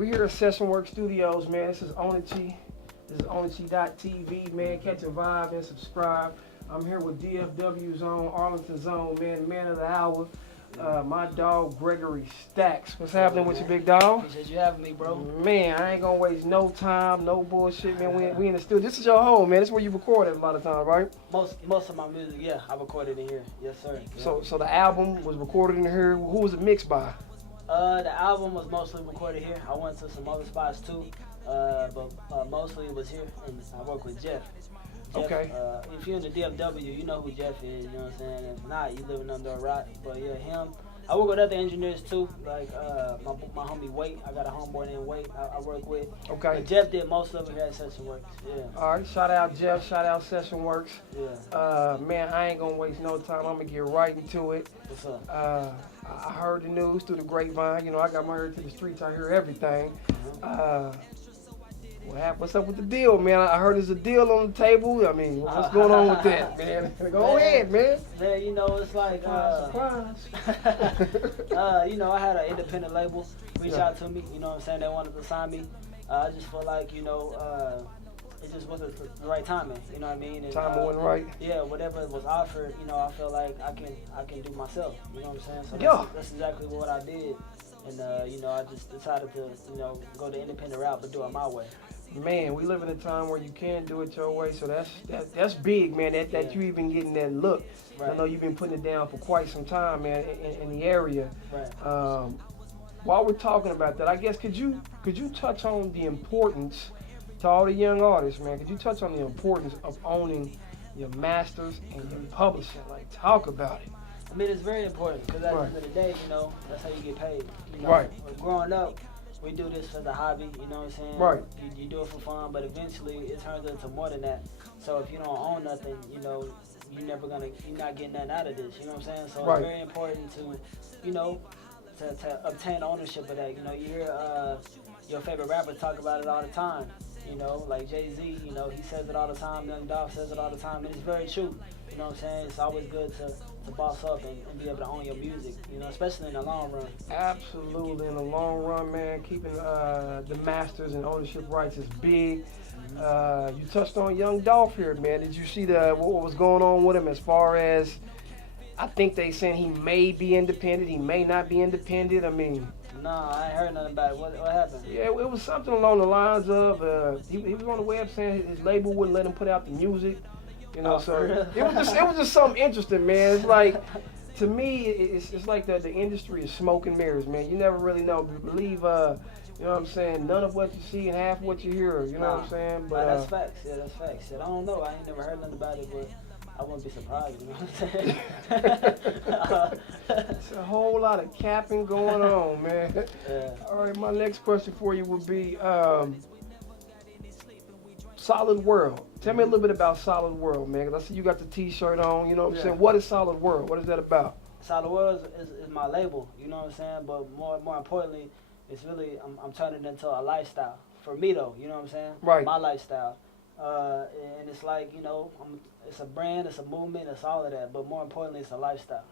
We here at Session Work Studios, man. This is Onochi. This is onochi.tv, man. Catch a vibe and subscribe. I'm here with DFW Zone, Arlington Zone, man of the hour. My dog, Gregory Stakks. What's happening with you, big dog? Appreciate you having me, bro. Man, I ain't gonna waste no time, no bullshit, man. We in the studio. This is your home, man. This is where you record it a lot of times, right? Most of my music, yeah, I recorded in here. Yes, sir. Yeah. So the album was recorded in here. Who was it mixed by? The album was mostly recorded here. I went to some other spots too, but mostly it was here, and I work with Jeff. Okay. If you're in the DFW, you know who Jeff is, you know what I'm saying? If not, you living under a rock. But yeah, him. I work with other engineers too, like my homie Wait. I got a homeboy named Wait I work with. Okay. But Jeff did most of it here at Session Works. Yeah. All right, shout out Jeff, shout out Session Works. Yeah. Man, I ain't gonna waste no time. I'm gonna get right into it. What's up? I heard the news through the grapevine. You know, I got my ear to the streets. I hear everything. What's up with the deal, man? I heard there's a deal on the table. I mean, what's going on with that, man? Go ahead, man. Man, you know, it's like, surprise. you know, I had an independent label reach out to me. You know what I'm saying? They wanted to sign me. I just feel like, you know, it just wasn't the right timing. You know what I mean? And, Timing wasn't right. Yeah, whatever was offered, you know, I feel like I can do myself. You know what I'm saying? So that's exactly what I did. And, you know, I just decided to, you know, go the independent route, but do it my way. Man, we live in a time where you can do it your way, so that's big, man. That you even getting that look. Right. I know you've been putting it down for quite some time, man, in the area. Right. While we're talking about that, I guess could you touch on the importance to all the young artists, man? Could you touch on the importance of owning your masters and your publishing? Like, talk about it. I mean, it's very important because at the end of the day, you know, that's how you get paid. You know, right. Growing up, we do this as a hobby, you know what I'm saying? Right. You do it for fun, but eventually it turns into more than that. So if you don't own nothing, you know, you're not getting nothing out of this, you know what I'm saying? So it's very important to, you know, to obtain ownership of that. You know, you hear your favorite rapper talk about it all the time, you know, like Jay-Z, you know, he says it all the time, Young Dolph says it all the time, and it's very true. You know what I'm saying? It's always good to boss up and be able to own your music, you know, especially in the long run. Absolutely, in the long run, man, keeping the masters and ownership rights is big. You touched on Young Dolph here, man. Did you see what was going on with him as far as, I think they saying he may be independent, he may not be independent? I mean... No, I ain't heard nothing about it. What happened? Yeah, it was something along the lines of, he was on the web saying his label wouldn't let him put out the music. You know, so it was just something interesting, man. It's like, to me, it's like the industry is smoke and mirrors, man. You never really know. Believe, you know what I'm saying? None of what you see and half what you hear. You know what I'm saying? But that's facts. Yeah, that's facts. I don't know. I ain't never heard nothing about it, but I wouldn't be surprised. You know what I'm saying? It's a whole lot of capping going on, man. Yeah. All right, my next question for you would be Solid World. Tell me a little bit about Solid World, man, because I see you got the T-shirt on, you know what I'm saying? What is Solid World? What is that about? Solid World is my label, you know what I'm saying? But more importantly, it's really, I'm turning it into a lifestyle. For me, though, you know what I'm saying? Right. My lifestyle. And it's like, you know, it's a brand, it's a movement, it's all of that. But more importantly, it's a lifestyle.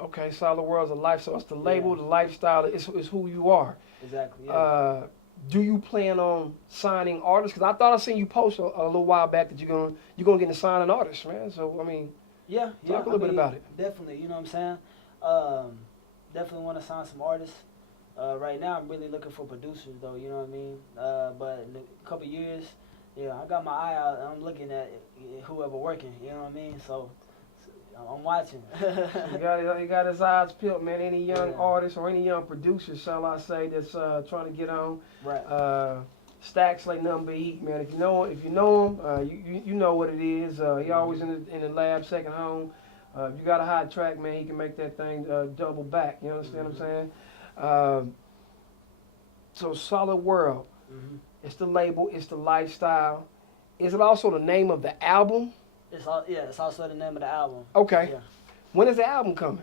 Okay, Solid World is a lifestyle. It's the label, the lifestyle, it's who you are. Exactly, yeah. Do you plan on signing artists? Because I thought I seen you post a little while back that you're gonna get to sign an artist, man. So I mean, talk a little bit about it. Definitely, you know what I'm saying. Definitely want to sign some artists. Right now, I'm really looking for producers, though. You know what I mean. But in a couple years, I got my eye out and I'm looking at whoever working. You know what I mean. So I'm watching. He got his eyes peeled, man. Any young artist or any young producer, shall I say, that's trying to get on. Right. Stakks like nothing but heat, man. If you know him, you know what it is. He always in the lab, second home. If you got a hot track, man, he can make that thing double back. You understand what I'm saying? So Solid World, it's the label, it's the lifestyle. Is it also the name of the album? It's also the name of the album. Okay. Yeah. When is the album coming?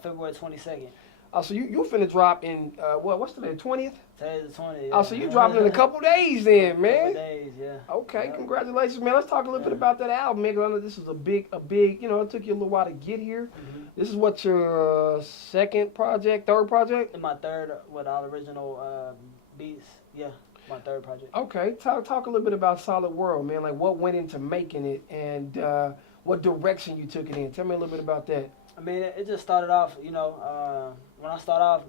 February 22nd. Oh, so you finna drop in, what's today, 20th? Today's the 20th. Oh, so you dropping in a couple days then, man. Couple days, yeah. Okay, congratulations, man. Let's talk a little bit about that album, man, 'cause I know this is a big, you know, it took you a little while to get here. This is what, your second project, third project? And my third with all original beats, Yeah, my third project. Okay, talk a little bit about Solid World, man. Like what went into making it and what direction you took it in. Tell me a little bit about that. I mean, it just started off, when I start off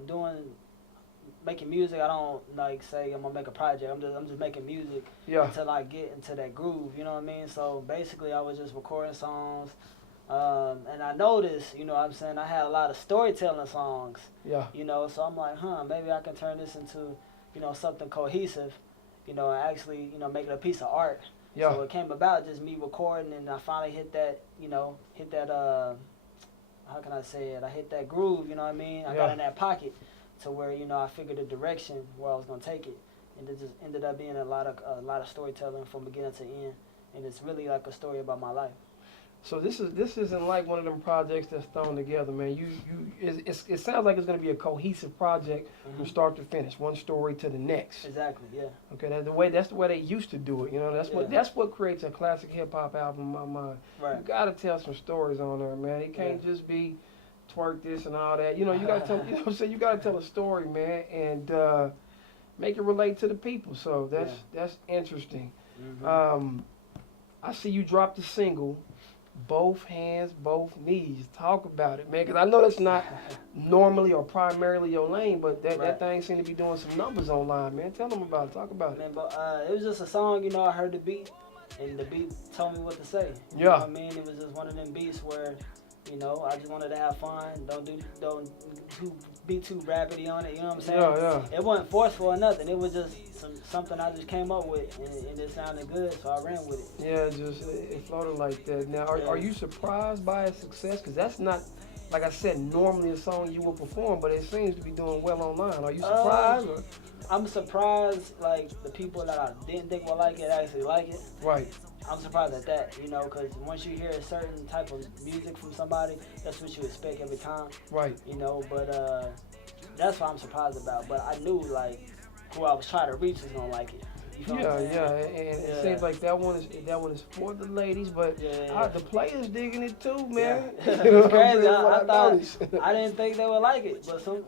making music, I don't like say I'm gonna make a project. I'm just making music until I get into that groove. You know what I mean? So basically, I was just recording songs, and I noticed, what I'm saying, I had a lot of storytelling songs. Yeah. So I'm like, maybe I can turn this into, something cohesive, and actually, make it a piece of art. Yeah. So it came about just me recording, and I finally hit that, how can I say it? I hit that groove, you know what I mean? I got in that pocket to where, I figured the direction where I was gonna take it. And it just ended up being a lot of storytelling from beginning to end. And it's really like a story about my life. So this isn't like one of them projects that's thrown together, man. It sounds like it's gonna be a cohesive project from start to finish, one story to the next. Exactly, yeah. Okay, that's the way they used to do it. That's what creates a classic hip hop album in my mind. Right. You gotta tell some stories on there, man. It can't just be twerk this and all that. You gotta tell. You know what I'm saying? You gotta tell a story, man, and make it relate to the people. So that's interesting. I see you dropped the single. Both hands, both knees. Talk about it, man, because I know that's not normally or primarily your lane, but that thing seemed to be doing some numbers online, man. Tell them about it. Talk about it. Man, but it was just a song, I heard the beat, and the beat told me what to say. You know what I mean? It was just one of them beats where, I just wanted to have fun. Don't be too rapidy on it. You know what I'm saying? Yeah. It wasn't forceful or nothing. It was just something I just came up with, and it sounded good, so I ran with it. Yeah, it floated like that. Now, are you surprised by its success? Because that's not, like I said, normally a song you will perform, but it seems to be doing well online. Are you surprised? I'm surprised, like, the people that I didn't think would like it actually like it. Right. I'm surprised at that, because once you hear a certain type of music from somebody, that's what you expect every time. Right. But that's what I'm surprised about. But I knew, like, who I was trying to reach was gonna like it. And it seems like that one is for the ladies, but the players digging it too, man. Yeah. It's crazy. I didn't think they would like it, but some,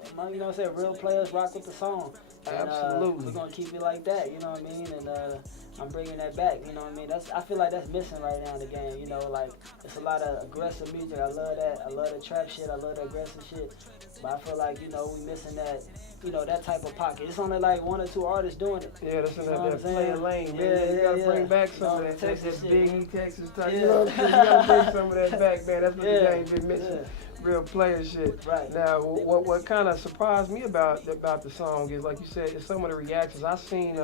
real players rock with the song. And, Absolutely. we're gonna keep it like that, you know what I mean? And I'm bringing that back, you know what I mean? I feel like that's missing right now in the game, like it's a lot of aggressive music. I love that. I love the trap shit. I love the aggressive shit. But I feel like, we missing that. That type of pocket. It's only like one or two artists doing it. Yeah, that's in that player lane, man. You gotta bring back some of that Texas Biggie, Texas type. You know what I'm saying? You gotta bring some of that back, man. That's what the game's been missing. Real player shit. Right. Now, what kind of surprised me about the song is, like you said, is some of the reactions. I seen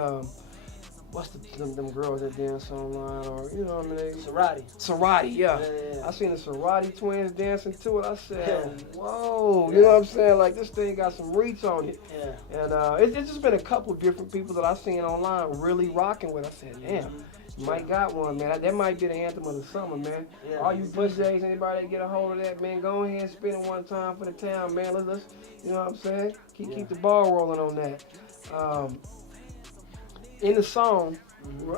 what's them girls that dance online, or Sorority, yeah. I seen the Sorority twins dancing to it. I said, whoa, you know what I'm saying? Like, this thing got some reach on it. Yeah. And it's just been a couple of different people that I've seen online really rocking with. I said, damn, you might got one, man. That might be the anthem of the summer, man. Yeah. All you DJs, anybody that get a hold of that, man, go ahead and spin it one time for the town, man. Let's you know what I'm saying? Keep the ball rolling on that. In the song,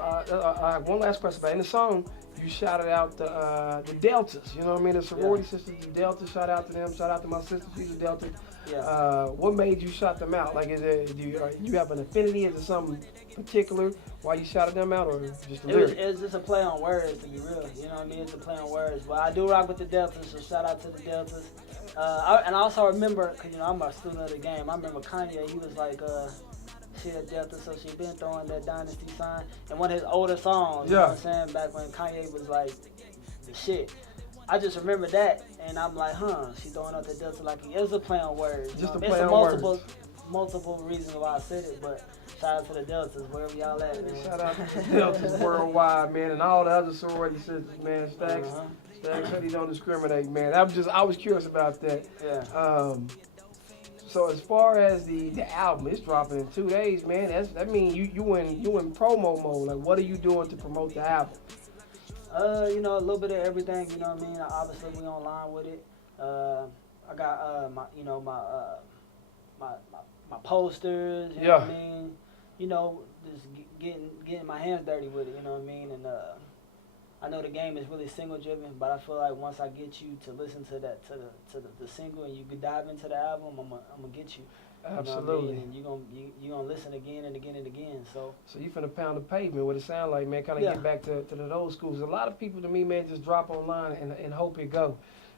I have one last question about it. In the song, you shouted out the Deltas. You know what I mean? The sorority sisters, the Deltas. Shout out to them. Shout out to my sister. She's a Delta. Yeah. What made you shout them out? Like, do you have an affinity? Is it something particular why you shouted them out, or just a lyric? It's just a play on words, to be real. You know what I mean? It's a play on words. But I do rock with the Deltas, so shout out to the Deltas. And I also remember, because I'm a student of the game. I remember Kanye. He was like, she a Delta, so she been throwing that dynasty sign. And one of his older songs, you know what I'm saying, back when Kanye was like the shit. I just remember that, and I'm like, she throwing out the Delta like it was a play on words. Just a play on words. Multiple reasons why I said it, but shout out to the Deltas, wherever y'all at, man. Shout out to the Deltas worldwide, man, and all the other sorority sisters, man. Stacks said he don't discriminate, man. I was curious about that. Yeah. So as far as the album, it's dropping in 2 days, man. That means you in promo mode. Like, what are you doing to promote the album? A little bit of everything. You know what I mean? Obviously, we online with it. I got my posters. You know what I mean? Just getting my hands dirty with it. You know what I mean? And I know the game is really single driven, but I feel like once I get you to listen to that to the single and you could dive into the album, I'm gonna get you. Absolutely. You know what I mean? And you gonna listen again and again and again. So you finna pound the pavement, what it sound like, man. Kind of get back to the old schools. A lot of people, to me, man, just drop online and hope it go.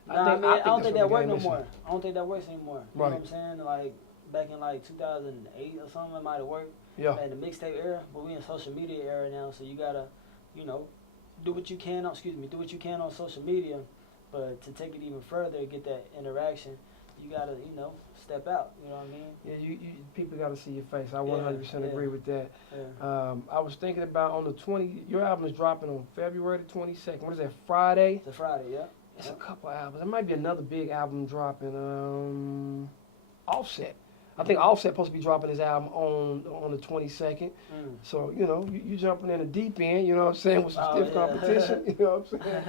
I don't think that works no more. I don't think that works anymore. You know what I'm saying? Like back in like 2008 or something, it might have worked. Yeah. In the mixtape era, but we in social media era now, so you gotta, you know, do what you can on social media, but to take it even further, get that interaction, you gotta, you know, step out. You know what I mean? Yeah, you people gotta see your face. I 100% agree with that. Yeah. I was thinking about on the your album is dropping on February the 22nd. What is that? Friday? It's a Friday, yeah. It's a couple albums. There might be another big album dropping. Offset. I think Offset supposed to be dropping his album on the 22nd. So, you know, you jumping in the deep end, you know what I'm saying, with some stiff competition, you know what I'm saying?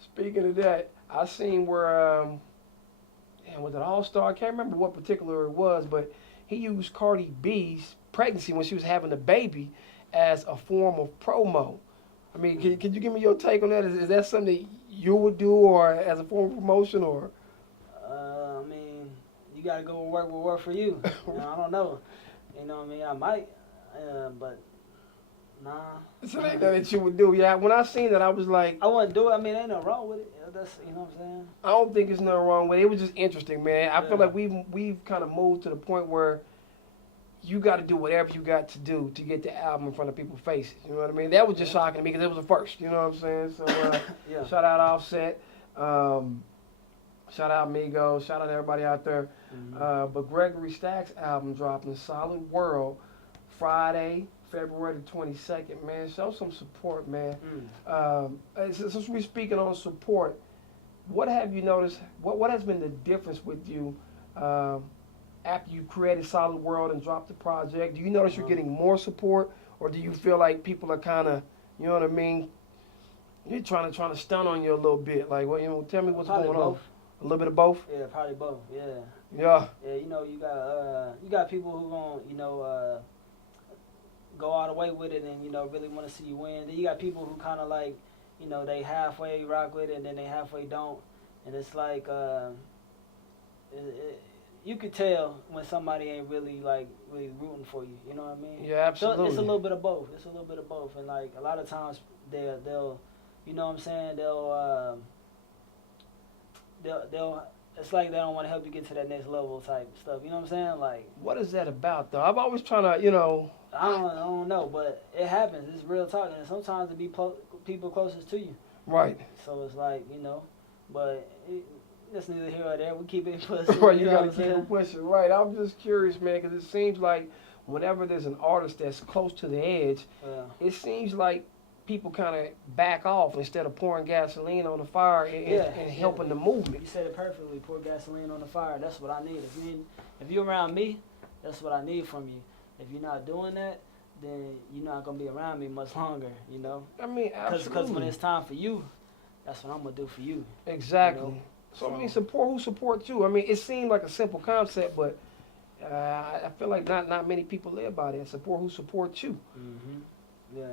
Speaking of that, I seen where, was it All-Star? I can't remember what particular it was, but he used Cardi B's pregnancy when she was having a baby as a form of promo. I mean, can you give me your take on that? Is that something that you would do or as a form of promotion or? I mean, you gotta go work what work for you. You know, I don't know. You know what I mean? I might, but nah. So ain't nothing that you would do. Yeah, when I seen that, I was like, I wouldn't do it. I mean, ain't nothing wrong with it. That's, you know what I'm saying? I don't think there's nothing wrong with it. It was just interesting, man. I feel like we've kind of moved to the point where you got to do whatever you got to do to get the album in front of people's faces. You know what I mean? That was just shocking to me because it was the first. You know what I'm saying? So shout out Offset. Shout out Migos. Shout out everybody out there. But Gregory Stakks' album dropping, Solid World, Friday, February the 22nd. Man, show some support, man. Since we're speaking on support, what have you noticed? What has been the difference with you after you created Solid World and dropped the project? Do you notice you're getting more support, or do you feel like people are kind of, you know what I mean? You're trying to stun on you a little bit. Like, well, you know, tell me what's probably going both. on. A little bit of both. Yeah, probably both. Yeah. Yeah. Yeah, you know, you got people who gon' you know go all the way with it and you know really want to see you win. Then you got people who kind of like, you know, they halfway rock with it and then they halfway don't. And it's like you could tell when somebody ain't really rooting for you. You know what I mean? Yeah, absolutely. So it's a little bit of both. It's a little bit of both. And like a lot of times they'll you know what I'm saying? They'll it's like they don't want to help you get to that next level type stuff. You know what I'm saying? Like, what is that about, though? I'm always trying to, you know. I don't know, but it happens. It's real talk, and sometimes it be people closest to you. Right. So it's like, you know, but that's neither here or there. We keep it pushing. Right, you gotta keep it pushing. Right. I'm just curious, man, because it seems like whenever there's an artist that's close to the edge, it seems like people kind of back off instead of pouring gasoline on the fire and helping the movement. You said it perfectly. Pour gasoline on the fire. That's what I need. If you're around me, that's what I need from you. If you're not doing that, then you're not gonna be around me much longer. You know. I mean, absolutely. Because when it's time for you, that's what I'm gonna do for you. Exactly. You know? So I mean, support who supports you. I mean, it seemed like a simple concept, but I feel like not many people live by that. Support who supports you. Yeah.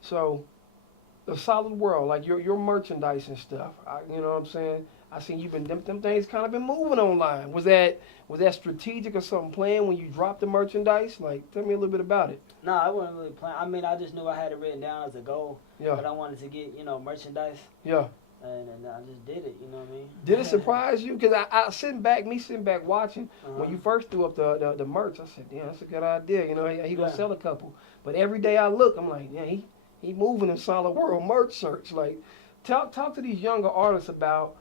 So, the Solid World, like your merchandise and stuff, you know what I'm saying? I seen you've been them things kind of been moving online. Was that strategic or something planned when you dropped the merchandise? Like, tell me a little bit about it. No, I wasn't really planning. I mean, I just knew I had it written down as a goal that I wanted to get, you know, merchandise. Yeah. And I just did it. You know what I mean? Did it surprise you? Because I sitting back watching when you first threw up the merch. I said, yeah, that's a good idea. You know, he gonna sell a couple. But every day I look, I'm like, yeah, he moving in Solid World merch search. Like, talk to these younger artists about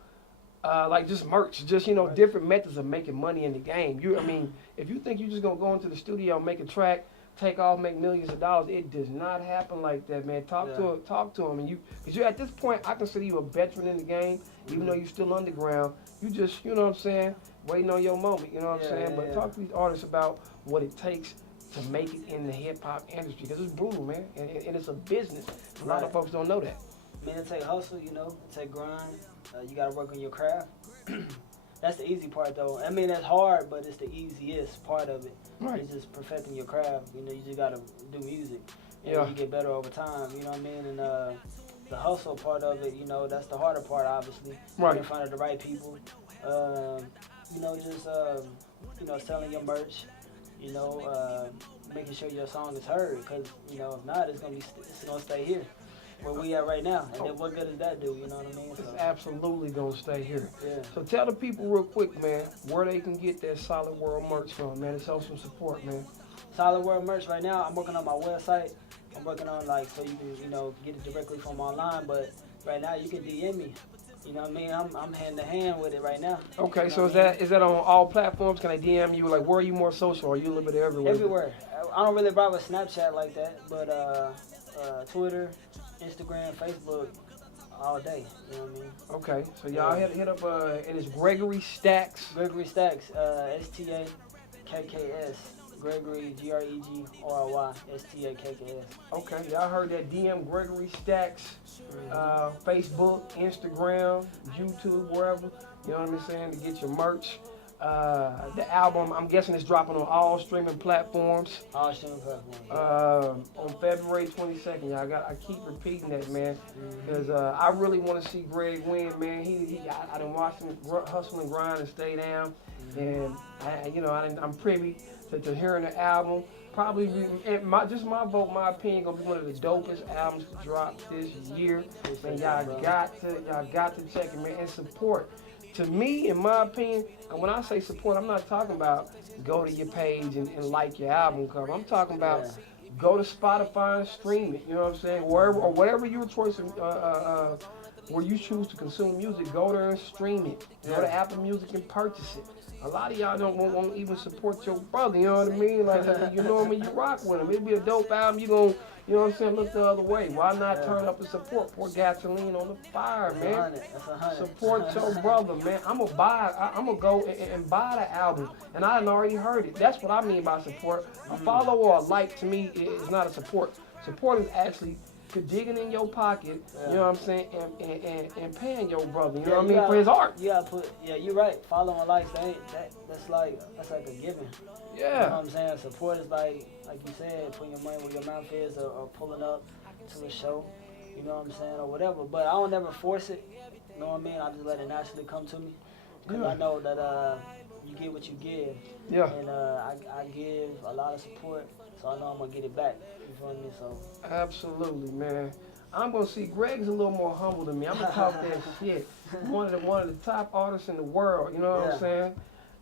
like just merch, just you know, different methods of making money in the game. I mean, if you think you're just gonna go into the studio, make a track, take off, make millions of dollars, it does not happen like that, man. Talk to him, and because you're at this point, I consider you a veteran in the game, even though you're still underground. You just, you know what I'm saying, waiting on your moment. You know what I'm saying? But talk to these artists about what it takes to make it in the hip-hop industry, because it's brutal, man, and it's a business. A lot of folks don't know that. Man, it take hustle, you know, it take grind. You got to work on your craft. That's the easy part, though. I mean, that's hard, but it's the easiest part of it. Right. It's just perfecting your craft. You know, you just got to do music. and you get better over time. You know what I mean? And the hustle part of it, you know, that's the harder part, obviously. Right. In front of the right people. You know, just you know, selling your merch. You know, making sure your song is heard. Because you know, if not, it's gonna stay here where we at right now. And then what good does that do? You know what I mean? So, It's absolutely gonna stay here. yeah. So tell the people real quick, man, where they can get that Solid World merch from, man. Let's show some support, man. Solid World merch right now. I'm working on my website. I'm working on like so you can get it directly from online. But right now you can DM me. You know what I mean? I'm hand to hand with it right now. Okay, You know so what is that on all platforms? Can I DM you? Like, where are you more social? Are you a little bit everywhere? Everywhere. I don't really rock with Snapchat like that, but Twitter, Instagram, Facebook, all day. You know what I mean? Okay, so y'all hit up and it's Gregory Stakks. Gregory Stakks, STAKKS. Gregory, GREGRY, STAKKS. Okay, y'all heard that. DM Gregory Stakks, Facebook, Instagram, YouTube, wherever. You know what I'm saying? To get your merch. The album, I'm guessing it's dropping on all streaming platforms. All streaming platforms. On February 22nd, y'all. I keep repeating that, man, because I really want to see Greg win, man. I done watched him hustle and grind and stay down, and I'm privy to hearing the album. Probably, just my vote, my opinion, gonna be one of the dopest albums to drop this year. And y'all got to check it, man, and support. To me, in my opinion, and when I say support, I'm not talking about go to your page and like your album cover. I'm talking about go to Spotify and stream it. You know what I'm saying? Wherever or whatever your choice of where you choose to consume music, go there and stream it. Go to Apple Music and purchase it. A lot of y'all won't even support your brother, you know what I mean? Like, you know what I mean? You rock with him. It'll be a dope album. You gonna, you know what I'm saying, look the other way. Why not turn up and support? Pour gasoline on the fire, man. That's Support your brother, man. I'm gonna go and buy the album. And I had already heard it. That's what I mean by support. A follow or a like to me is not a support. Support is actually digging in your pocket, you know what I'm saying, and paying your brother, you know what I mean, for his art. You gotta you're right. Following likes, that's like a given. Yeah. You know what I'm saying? Support is like you said, putting your money where your mouth is, or pulling up to a show, you know what I'm saying, or whatever. But I don't never force it. You know what I mean? I just let it naturally come to me, because I know that you get what you give. Yeah. And I give a lot of support, so I know I'm gonna get it back. You feel me? So. Absolutely, man. I'm gonna see Greg's a little more humble than me. I'm gonna talk that shit. One of the top artists in the world. You know what I'm saying?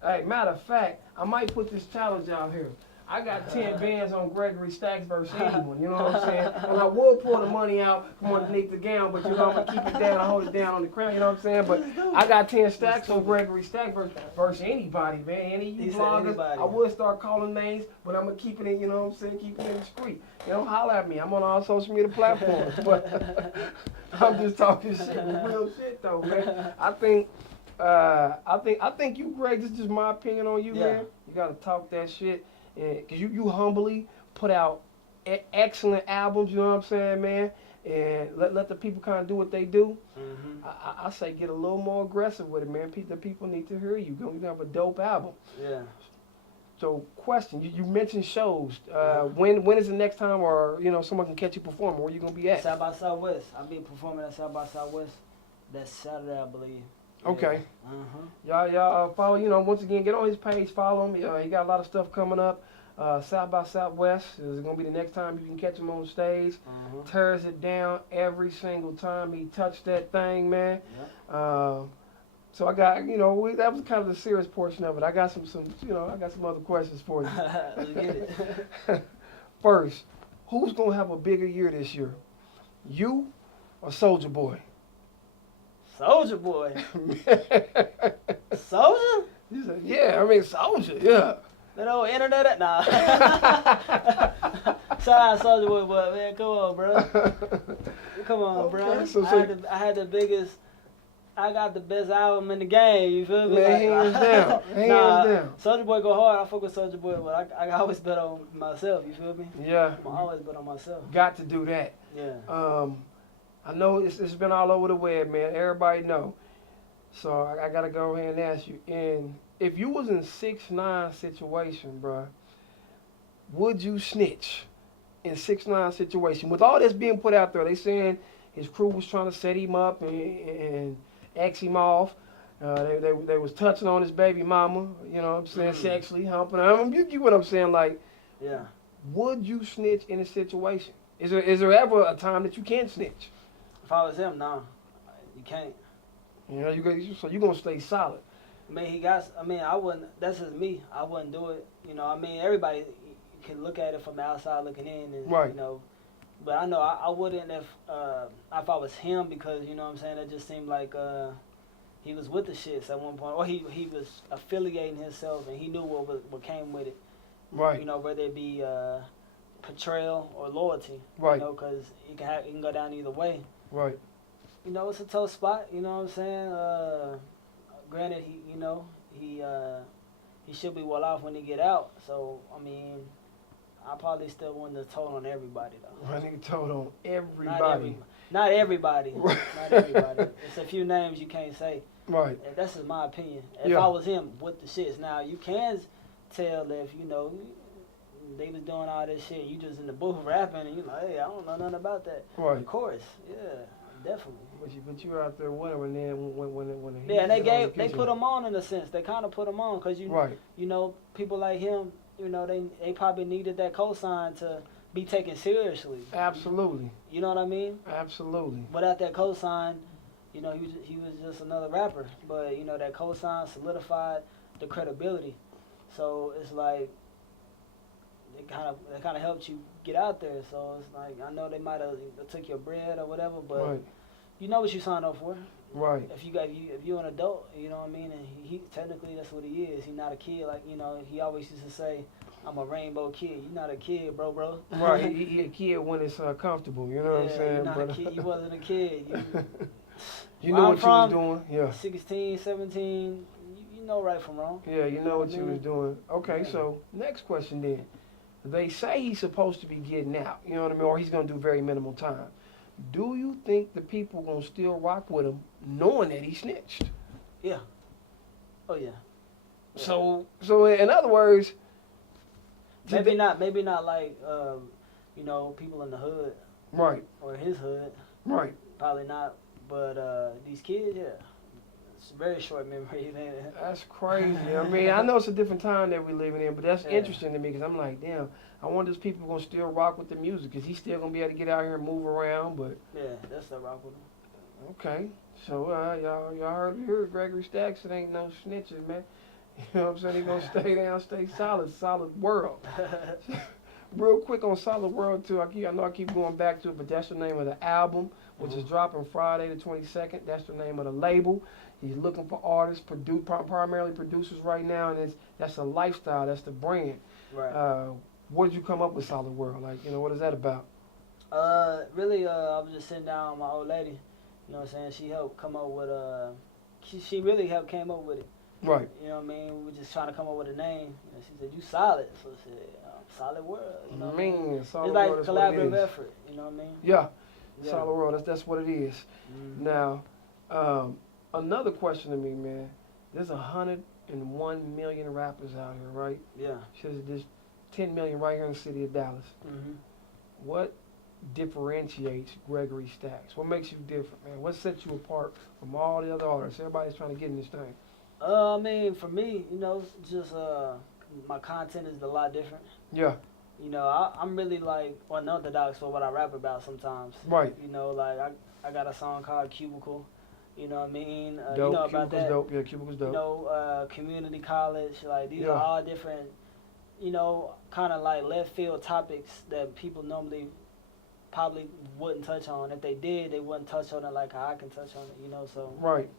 Hey, matter of fact, I might put this challenge out here. I got 10 bands on Gregory Stakks versus anyone, you know what I'm saying? And I will pull the money out from underneath the gown, but you know, I'm going to keep it down, I hold it down on the crown, you know what I'm saying? But I got 10 stacks on Gregory Stakks versus anybody, man. Any of you bloggers, I would start calling names, but I'm going to keep it in, you know what I'm saying, keep it in the street. You know, holler at me. I'm on all social media platforms, but I'm just talking shit, real shit though, man. I think you, Greg, this is just my opinion on you, man. You got to talk that shit. Because you humbly put out excellent albums, you know what I'm saying, man? And let the people kind of do what they do. I say get a little more aggressive with it, man. The people need to hear you. You have a dope album. Yeah. So, question, you mentioned shows. When is the next time, or, you know, someone can catch you performing? Where you going to be at? South by Southwest. I'll be performing at South by Southwest. That's Saturday, I believe. Okay. Y'all follow, you know, once again, get on his page, follow him. He got a lot of stuff coming up. South by Southwest is going to be the next time you can catch him on stage. Tears it down every single time he touched that thing, man. So I got, you know, that was kind of the serious portion of it. I got some other questions for you. Let's get it. First, who's going to have a bigger year this year? You or Soulja Boy? Soulja Boy. Soulja? He said, yeah, I mean Soulja, yeah. That old internet, nah. Shout out Soulja Boy, but man, come on, bro. Come on, bro. So I had the biggest. I got the best album in the game. You feel me? Man, hands down. Hands down. Soulja Boy go hard. I fuck with Soulja Boy, but I always bet on myself. You feel me? Yeah. I always bet on myself. Got to do that. Yeah. I know it's been all over the web, man. Everybody know. So I gotta go ahead and ask you. And if you was in 6ix9ine situation, bruh, would you snitch? in 6ix9ine situation, with all this being put out there, they saying his crew was trying to set him up and X him off. They was touching on his baby mama, you know what I'm saying, sexually, humping her. You get what I'm saying? Like, yeah. Would you snitch in a situation? Is there ever a time that you can't snitch? If I was him, no. You can't. You know, so you're going to stay solid. I mean, I wouldn't, that's just me. I wouldn't do it. You know, I mean, everybody can look at it from the outside looking in. And, right. You know, but I know I wouldn't if I was him, because, you know what I'm saying, it just seemed like he was with the shits at one point. Or he was affiliating himself, and he knew what came with it. Right. You know, whether it be betrayal or loyalty. Right. You know, because it can go down either way. Right. You know, it's a tough spot. You know what I'm saying? Granted, he should be well off when he get out. So I mean, I probably still want to toll on everybody though. I nigga told on everybody. Not everybody. Not everybody. It's a few names you can't say. Right. And that's just my opinion. If Yeah. I was him with the shits, now you can tell if they was doing all this shit, you just in the booth rapping, and you like, hey, I don't know nothing about that. Right. Of course, yeah, definitely. But you were out there winning when yeah, and they put him on in a sense. They kind of put him on because right. You know, people like him, you know, they probably needed that cosign to be taken seriously. Absolutely. You know what I mean? Absolutely. Without that cosign, you know, he was just another rapper. But you know, that cosign solidified the credibility. So it's like it kind of helped you get out there. So it's like, I know they might have took your bread or whatever, but right. You know what you signed up for. Right. If you're an adult, you know what I mean, and he technically that's what he is. He's not a kid. Like, you know, he always used to say, "I'm a rainbow kid." You're not a kid, bro. Right. he a kid when it's comfortable. You know what I'm saying? You're not a kid. You wasn't a kid. You know what you was doing. Yeah. 16, 17. You know right from wrong. Yeah, you know what you was doing. Okay, yeah. So next question then. They say he's supposed to be getting out, you know what I mean, or he's going to do very minimal time. Do you think the people going to still rock with him knowing that he snitched? Yeah. Oh, yeah. So in other words... Maybe not like, you know, people in the hood. Right. Or his hood. Right. Probably not. But these kids, yeah. It's a very short memory. That's crazy. I mean, I know it's a different time that we're living in, but that's interesting to me because I'm like, damn, I wonder if people going to still rock with the music because he's still going to be able to get out here and move around. But yeah, that's still rock with him. Okay. So, y'all heard it here, Gregory Stakks. It ain't no snitching, man. You know what I'm saying? He's going to stay down, stay solid world. Real quick on Solid World, too. I know I keep going back to it, but that's the name of the album, which is dropping Friday the 22nd. That's the name of the label. He's looking for artists, primarily producers right now, and that's a lifestyle. That's the brand. Right. What did you come up with Solid World? Like, you know, what is that about? Really, I was just sitting down with my old lady. You know what I'm saying? She helped come up with she really came up with it. Right. You know what I mean? We were just trying to come up with a name. And she said, "You solid." So I said, "Solid World." You know what I mean? Solid it's like World, collaborative effort. You know what I mean? Yeah. Solid World. That's what it is. Mm-hmm. Now, another question to me, man. There's 101 million rappers out here, right? Yeah. There's 10 million right here in the city of Dallas. Mm-hmm. What differentiates Gregory Stakks? What makes you different, man? What sets you apart from all the other artists? Everybody's trying to get in this thing. I mean, for me, you know, just my content is a lot different. Yeah. You know, I'm really like unorthodox for what I rap about sometimes. Right. You know, like I got a song called Cubicle. You know what I mean? Dope. You know about Cubicle's that? Dope. Yeah, Cubicle's dope. You know, community college. Like these are all different. You know, kind of like left field topics that people normally probably wouldn't touch on. If they did, they wouldn't touch on it like how I can touch on it. You know, so. Right.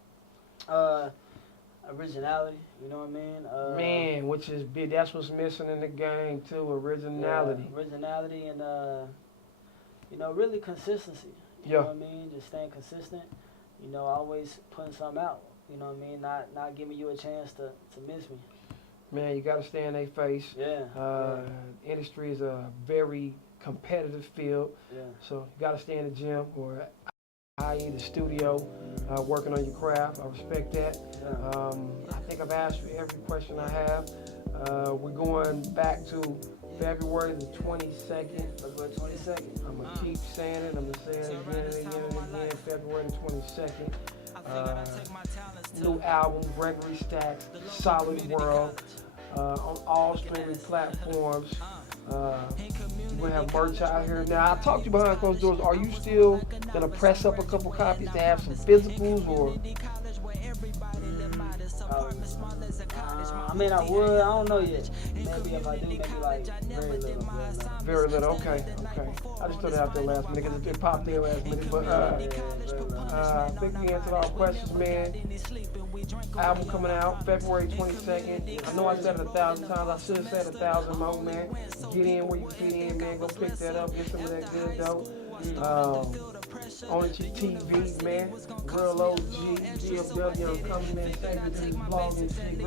Originality, you know what I mean? Man, which is big. That's what's missing in the game too. Originality. Yeah, originality and you know, really consistency. You know what I mean? Just staying consistent. You know, always putting something out. You know what I mean? Not giving you a chance to miss me. Man, you got to stay in their face. Yeah. Industry is a very competitive field. Yeah. So you got to stay in the gym or i.e. the studio, working on your craft. I respect that. I think I've asked you every question I have. We're going back to February the 22nd. February 22nd. I'm going to keep saying it. I'm going to say it again and again and again. February the 22nd. New album, Gregory Stakks, Solid World, on all streaming platforms. We're going to have merch out here. Now, I talked to you behind closed doors. Are you still going to press up a couple copies to have some physicals, or? I mean, I would. I don't know yet. Maybe if I do, maybe like very little. Very little. Okay. I just threw it out there last minute because it popped in last minute. But I think we answered all questions, man. Album coming out February 22nd. I know I said it 1,000 times. I should have said 1,000 more, man. Get in where you fit in, man. Go pick that up. Get some of that good dope. onochietv, man. Real OG, GFW, I'm coming in, thank you to this blog and shit. You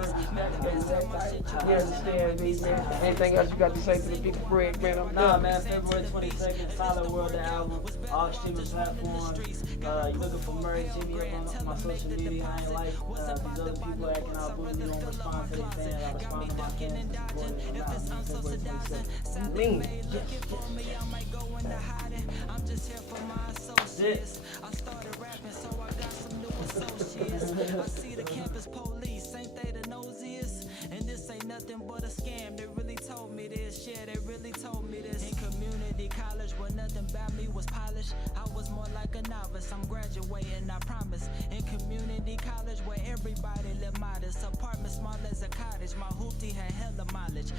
understand me, man. Anything else you got to say to the people, Greg, man? Man, February 22nd, Solid World, the album, all streaming platforms. You looking for merch, hit me up on my social media. I ain't like these other people acting out, but you don't respond to their fans. I respond to my fans. February 22nd. Mean. Yes. I started rapping, so I got some new associates. I see the campus police, ain't they the nosiest? And this ain't nothing but a scam. They really told me this, yeah, they really told me this. In community college, where nothing about me was polished, I was more like a novice. I'm graduating, I promise. In community college, where everybody lived modest, apartment small as a cottage. My hoopty had hella mileage.